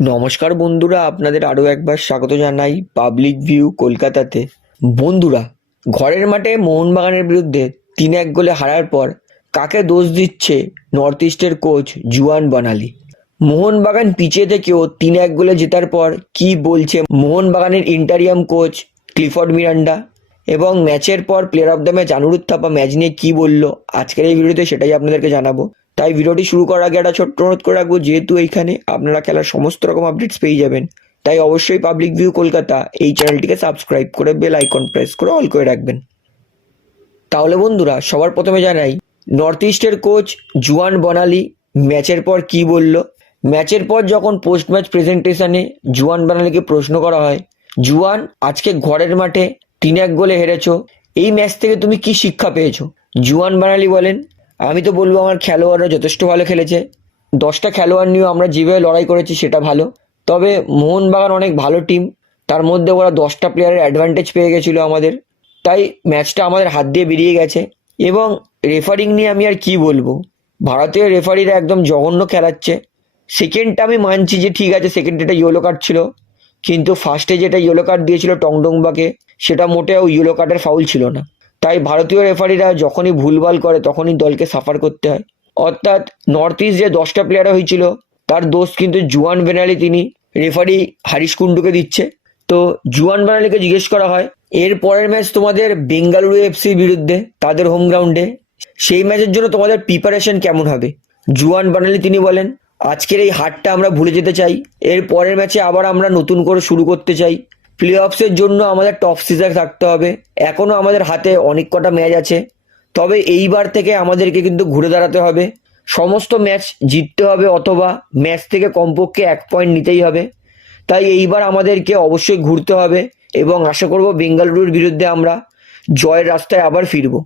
নমস্কার বন্ধুরা, আপনাদের আরও একবার স্বাগত জানাই পাবলিক ভিউ কলকাতাতে। বন্ধুরা, ঘরের মাঠে মোহনবাগানের বিরুদ্ধে তিন এক গোলে হারার পর কাকে দোষ দিচ্ছে নর্থ ইস্টের কোচ জুয়ান বানালি? মোহনবাগান পিছিয়ে থেকেও তিন এক গোলে জেতার পর কি বলছে মোহনবাগানের ইন্টারিয়াম কোচ ক্লিফর্ড মিরান্ডা? এবং ম্যাচের পর player of the match Anirudh Thapa match নিয়ে কি বলল? আজকের এই ভিডিওতে সেটাই আপনাদেরকে জানাব। তাই ভিডিওটি শুরু করার আগে একটা ছোট্ট অনুরোধ করে রাখব, যেহেতু এইখানে আপনারা খেলার সমস্ত রকম আপডেটস পেয়ে যাবেন, তাই অবশ্যই পাবলিক ভিউ কলকাতা এই চ্যানেলটিকে সাবস্ক্রাইব করে বেল আইকন প্রেস করে অল করে রাখবেন। তাহলে বন্ধুরা, সবার প্রথমে জানাই নর্থ ইস্টের কোচ জুয়ান বনালি ম্যাচের পর কি বলল? ম্যাচের পর যখন পোস্ট ম্যাচ প্রেজেন্টেশনে জুয়ান বানালিকে প্রশ্ন করা হয়, জুয়ান, আজকে ঘরের মাঠে তিন এক গোলে হেরেছো, এই ম্যাচ থেকে তুমি কি শিক্ষা পেয়েছ? জুয়ান বানালি বলেন আমি তো বলব আমার খেলোয়াড়রা যথেষ্ট ভালো খেলেছে। দশটা খেলোয়াড় নিয়েও আমরা যেভাবে লড়াই করেছি সেটা ভালো। তবে মোহনবাগান অনেক ভালো টিম। তার মধ্যে ওরা দশটা প্লেয়ারের অ্যাডভান্টেজ পেয়ে গেছিল আমাদের। তাই ম্যাচটা আমাদের হাত দিয়ে বেরিয়ে গেছে। এবং রেফারিং নিয়ে আমি আর কি বলব? ভারতীয় রেফারিরা একদম জঘন্য খেলাচ্ছে। সেকেন্ডটা আমি মানছি যে ঠিক আছে সেকেন্ডে সেকেন্ডটা ইয়েলো কার্ড ছিল। কিন্তু ফার্স্টে যেটা ইয়েলো কার্ড দিয়েছিল টংডংবাকে, সেটা মোটেও ইয়েলো কার্ডের ফাউল ছিল না। তাই ভারতীয় রেফারিরা যখনই ভুলভাল করে তখনই দলকে সাফার করতে হয়। অর্থাৎ নর্থ ইস্ট যে দশটা প্লেয়ার হয়েছিল, তার দোষ কিন্তু জুয়ান বেনালি তিনি রেফারি হারিশ কুন্ডুকে দিচ্ছে। তো জুয়ান বেনালিকে জিজ্ঞেস করা হয়, এর পরের ম্যাচ তোমাদের বেঙ্গালুরু এফসির বিরুদ্ধে, তাদের হোম গ্রাউন্ডে সেই ম্যাচের জন্য তোমাদের প্রিপারেশন কেমন হবে? জুয়ান বানালি তিনি বলেন, আজকের এই হারটা আমরা ভুলে যেতে চাই, এর পরের ম্যাচে আবার আমরা নতুন করে শুরু করতে চাই। প্লে অফসের জন্য আমাদের টপ সিজার থাকতে হবে। এখনও আমাদের হাতে অনেক কটা ম্যাচ আছে। তবে এইবার থেকে আমাদেরকে কিন্তু ঘুরে দাঁড়াতে হবে। সমস্ত ম্যাচ জিততে হবে অথবা ম্যাচ থেকে কমপক্ষে এক পয়েন্ট নিতেই হবে। তাই এইবার আমাদেরকে অবশ্যই ঘুরতে হবে এবং আশা করব বেঙ্গালুরুর বিরুদ্ধে আমরা জয়ের রাস্তায় আবার ফিরবো।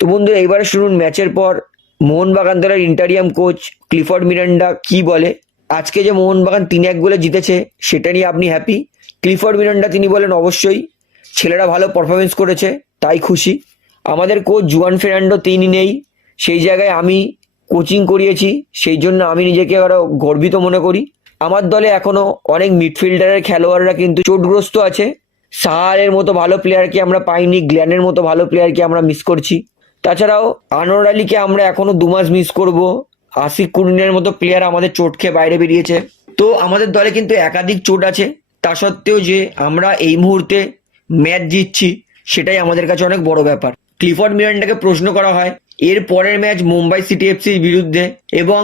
তো বন্ধু, এইবারে শুনুন ম্যাচের পর মোহনবাগান দলের ইন্টারিয়াম কোচ ক্লিফর্ড মিরান্ডা কি বলে? আজকে যে মোহনবাগান তিন এক গোলে জিতেছে, সেটা নিয়ে আপনি হ্যাপি ক্লিফর্ড মিরান্ডা তিনি বলেন, অবশ্যই। ছেলেরা ভালো পারফরমেন্স করেছে, তাই খুশি। আমাদের কোচ জুয়ান ফেরান্ডো তিনি নেই। সেই জায়গায় আমি কোচিং করিয়েছি, সেই জন্য আমি নিজেকে আরও গর্বিত মনে করি। আমার দলে এখনও অনেক মিডফিল্ডারের খেলোয়াড়রা কিন্তু চোটগ্রস্ত আছে। সাহারের মতো ভালো প্লেয়ারকে আমরা পাইনি, গ্ল্যানের মতো ভালো প্লেয়ারকে আমরা মিস করছি। তাছাড়াও আনোয়ার আলীকে আমরা এখনও দু মাস মিস করব। আশিক কুরিনের মতো প্লেয়ার আমাদের চোট খেয়ে বাইরে বেরিয়েছে। তো আমাদের দলে কিন্তু একাধিক চোট আছে। তা সত্ত্বেও যে আমরা এই মুহূর্তে ম্যাচ জিতছি, সেটাই আমাদের কাছে অনেক বড় ব্যাপার। ক্লিফর্ড মিরান্ডাকে প্রশ্ন করা হয়, এর পরের ম্যাচ মুম্বাই সিটি এফসির বিরুদ্ধে। এবং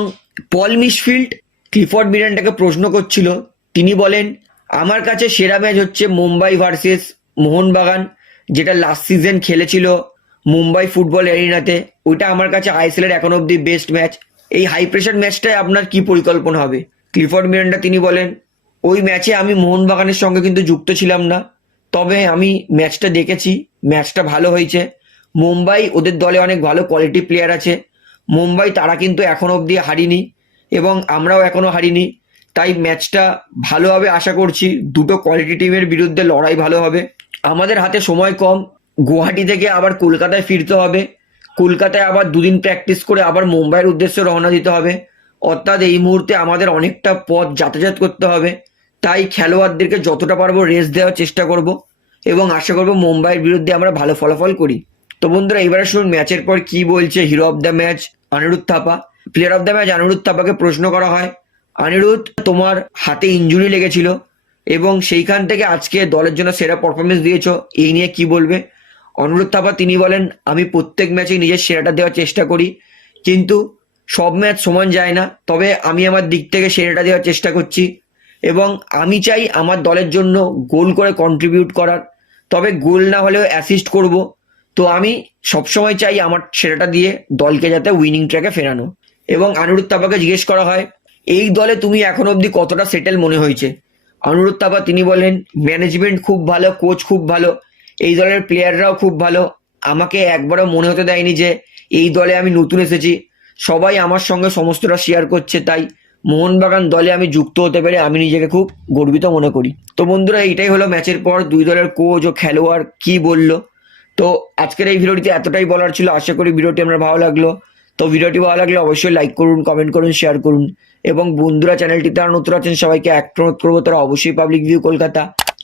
পল মিসফিল্ড ক্লিফর্ড মিরান্ডাকে প্রশ্ন করছিল। তিনি বলেন, আমার কাছে সেরা ম্যাচ হচ্ছে মুম্বাই ভার্সেস মোহনবাগান, যেটা লাস্ট সিজন খেলেছিল মুম্বাই ফুটবল এরিনাতে ওইটা আমার কাছে আইএসএল এর এখন অব্দি বেস্ট ম্যাচ এই হাই প্রেশার ম্যাচটায় আপনার কি পরিকল্পনা হবে? ক্লিফর্ড মিরান্ডা তিনি বলেন, ওই ম্যাচে আমি মোহনবাগানের সঙ্গে কিন্তু যুক্ত ছিলাম না। তবে আমি ম্যাচটা দেখেছি ম্যাচটা ভালো হয়েছে। মুম্বাই ওদের দলে অনেক ভালো কোয়ালিটি প্লেয়ার আছে। মুম্বাই তারা কিন্তু এখন অবধি হারিনি এবং আমরাও এখনও হারিনি। তাই ম্যাচটা ভালোভাবে আশা করছি। দুটো কোয়ালিটি টিমের বিরুদ্ধে লড়াই ভালো হবে। আমাদের হাতে সময় কম। গুয়াহাটি থেকে আবার কলকাতায় ফিরতে হবে। কলকাতায় আবার দুদিন প্র্যাকটিস করে আবার মুম্বাইয়ের উদ্দেশ্যে রওনা দিতে হবে। অর্থাৎ এই মুহূর্তে আমাদের অনেকটা পথ যাতায়াত করতে হবে। তাই খেলোয়াড়দেরকে যতটা পারব রেস্ট দেওয়ার চেষ্টা করব এবং আশা করব মুম্বাইয়ের বিরুদ্ধে আমরা ভালো ফলাফল করি। তো বন্ধুরা, এবারে শুনুন ম্যাচের পর কি বলছে hero of the match Anirudh Thapa. Player of the match Anirudh থাপাকে প্রশ্ন করা হয়, অনিরুদ্ধ, তোমার হাতে ইঞ্জুরি লেগেছিল এবং সেইখান থেকে আজকে দলের জন্য সেরা পারফরমেন্স দিয়েছ, এই নিয়ে কি বলবে? অনুরোধ থাপা, তিনি বলেন, আমি প্রত্যেক ম্যাচে নিজের সেরাটা দেওয়ার চেষ্টা করি, কিন্তু সব ম্যাচ সমান যায় না। তবে আমি আমার দিক থেকে সেরাটা দেওয়ার চেষ্টা করছি এবং আমি চাই আমার দলের জন্য গোল করে কন্ট্রিবিউট করার। তবে গোল না হলেও অ্যাসিস্ট করব। তো আমি সবসময় চাই আমার সেরাটা দিয়ে দলকে যাতে উইনিং ট্র্যাকে ফেরানো। এবং আনুরুদ্ধ তাপাকে জিজ্ঞেস করা হয়, এই দলে তুমি এখন অবধি কতটা সেটেল মনে হয়েছে? অনুরোধ তাপা তিনি বলেন ম্যানেজমেন্ট খুব ভালো কোচ খুব ভালো। এই দলের প্লেয়াররাও খুব ভালো। আমাকে একবারও মনে হতে দেয়নি যে এই দলে আমি নতুন এসেছি। সবাই আমার সঙ্গে সমস্তটা শেয়ার করছে, তাই মোহনবাগান দলে আমি যুক্ত হতে পেরে আমি নিজেকে খুব গর্বিত মনে করি। তো বন্ধুরা, এইটাই হলো ম্যাচের পর দুই দলের কোচ ও খেলোয়াড় কি বলল। তো আজকের এই ভিডিওটিতে এতটাই বলার ছিল। আশা করি ভিডিওটি আমার ভালো লাগল। তো ভিডিওটি ভালো লাগলে অবশ্যই লাইক করুন কমেন্ট করুন শেয়ার করুন। এবং বন্ধুরা চ্যানেলটি তারা নতুন আছেন সবাইকে এক অনুরোধ করব, তারা অবশ্যই পাবলিক ভিউ কলকাতা।